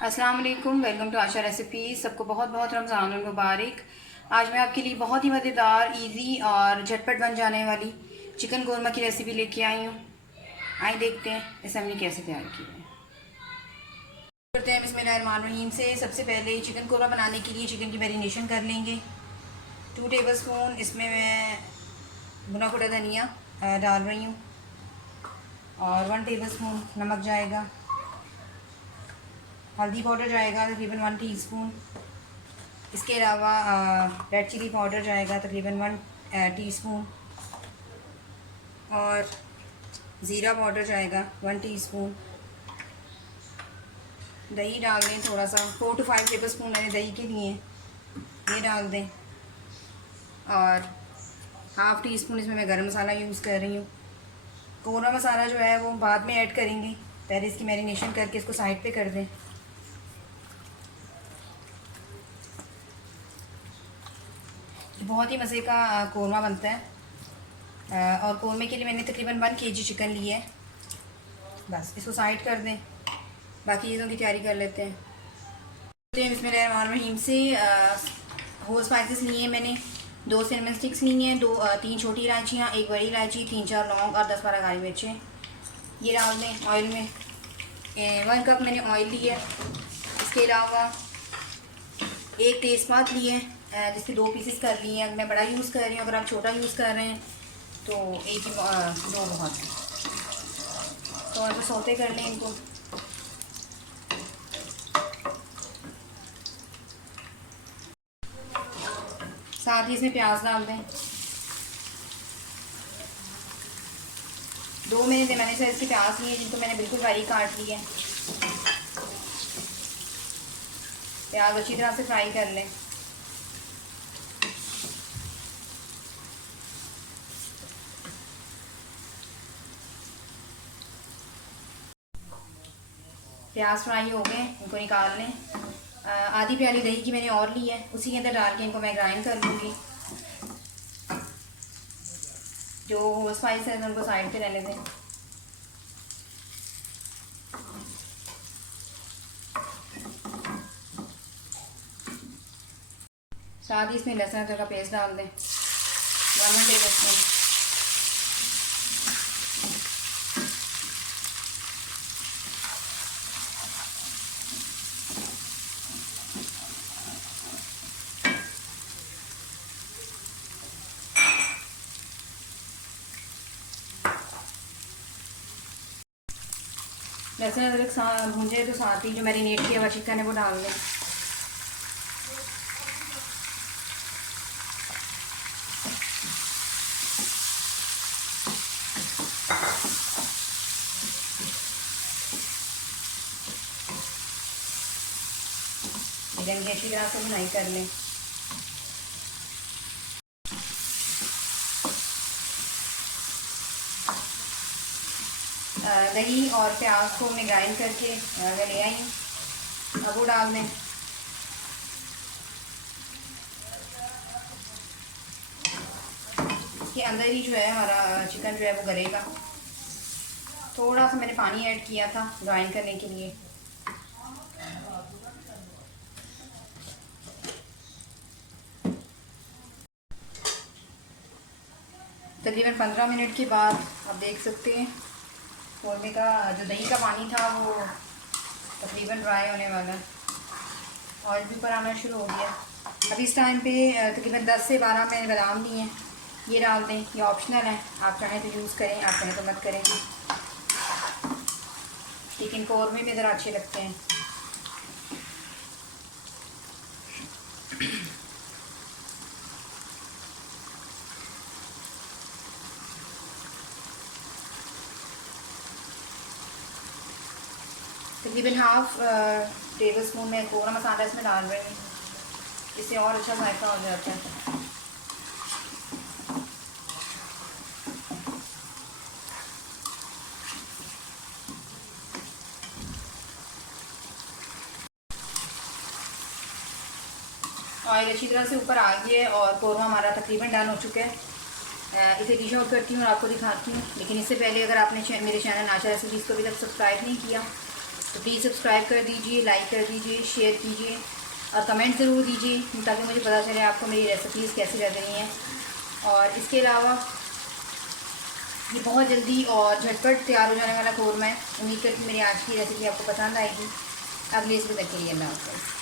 अस्सलाम वालेकुम, welcome to Asha recipe. सबको बहुत बहुत रमज़ान मुबारक। आज मैं आपके लिए बहुत ही मज़ेदार, इजी और झटपट बन जाने वाली चिकन कोरमा की रेसिपी लेके आई हूँ। आइए देखते हैं इसे हमने कैसे तैयार किया है। करते हैं बिस्मिल्लाहिर्रहमानिर्रहीम से। सबसे पहले चिकन कोरमा बनाने के लिए चिकन की मैरिनेशन कर लेंगे। 2 टेबलस्पून इसमें मैं भुना कुटा धनिया डाल रही हूँ और 1 टेबलस्पून नमक जाएगा। हल्दी पाउडर जाएगा तकरीबन 1 टीस्पून। इसके अलावा रेड चिली पाउडर जाएगा तकरीबन 1 टीस्पून और ज़ीरा पाउडर जाएगा 1 टीस्पून। दही डाल दें थोड़ा सा, 4 to 5 टेबलस्पून मैंने दही के लिए ये डाल दें और हाफ़ टी स्पून इसमें मैं गरम मसाला यूज़ कर रही हूँ। कोरमा मसाला जो है वो बाद में ऐड करेंगे, पहले इसकी मैरिनेशन करके इसको साइड पे कर दें। बहुत ही मज़े का कोरमा बनता है और कोरमे के लिए मैंने तकरीबन 1 kg चिकन लिया है। बस इसको साइड कर दें, बाकी चीज़ों की तैयारी कर लेते हैं। बिस्मिल्लाहिर्रहमानिर्रहीम से होल स्पाइसेस लिए हैं मैंने। 2 सिनेमन स्टिक्स ली हैं, 3 छोटी इलायचियाँ, 1 बड़ी इलायची, 3-4 लौंग और 10-12 काली मिर्चें। ये डाल दें ऑयल में। 1 कप मैंने ऑयल लिया है। इसके अलावा 1 तेज़पात लिए हैं जिसके 2 पीसेस कर लिए हैं। मैं बड़ा यूज़ कर रही हूँ, अगर आप छोटा यूज़ कर रहे हैं तो एक ही 2 बहुत है। तो ऐसे सौते कर लें इनको। साथ ही इसमें प्याज डाल दें। 2 मैंने साइज़ के प्याज लिए जिनको मैंने बिल्कुल बारीक काट लिया है। प्याज अच्छी तरह से फ्राई कर लें। प्याज फ्राई हो गए, इनको निकाल लें। आधी प्याली दही की मैंने और ली है, उसी के अंदर डाल के इनको मैं ग्राइंड कर लूँगी। जो स्पाइस है उनको साइड पे रहने दें। साथ ही इसमें लहसुन अदरक का पेस्ट डाल दें 1 टेबलस्पून। लहसुन अदरक भूंजे तो साथ ही जो मैरिनेट किया हुआ चिकन है वो डाल दें। चिकन की अच्छी तरह से भुनाई कर लें। दही और प्याज को मैं ग्राइंड करके ले आई हूँ, अब वो डाल दें। इसके अंदर ही जो है हमारा चिकन जो है वो गलेगा। थोड़ा सा मैंने पानी ऐड किया था ग्राइंड करने के लिए। तकरीबन 15 मिनट के बाद आप देख सकते हैं कोरमे का जो दही का पानी था वो तकरीबन ड्राई होने वाला है। ऑयल भी ऊपर आना शुरू हो गया। अब इस टाइम पे तकरीबन 10 से 12 मैंने बादाम लिए हैं, ये डाल दें। ये ऑप्शनल है, आप चाहें तो यूज़ करें, आप चाहें तो मत करें, लेकिन कोरमे में ज़रा अच्छे लगते हैं। तकरीबन हाफ़ टेबलस्पून में कोरा मसाला इसमें डाल रही हूँ, इससे और अच्छा जायका हो जाता है। ऑयल अच्छी तरह से ऊपर आ गया है और कोरमा हमारा तकरीबन डन हो चुका है। इसे डिश आउट करती हूँ और आपको दिखाती हूँ। लेकिन इससे पहले अगर आपने मेरे चैनल आशा रेसिपीज़ को अभी तक सब्सक्राइब नहीं किया तो तो प्लीज़ सब्सक्राइब कर दीजिए, लाइक कर दीजिए, शेयर कीजिए और कमेंट ज़रूर दीजिए ताकि मुझे पता चले आपको मेरी रेसिपीज़ कैसी लग रही हैं। और इसके अलावा ये बहुत जल्दी और झटपट तैयार हो जाने वाला कौरमा है। उम्मीद करती हूँ मेरी आज की रेसिपी आपको पसंद आएगी। अगले इसमें तक के लिए अल्लाह हाफ़िज़।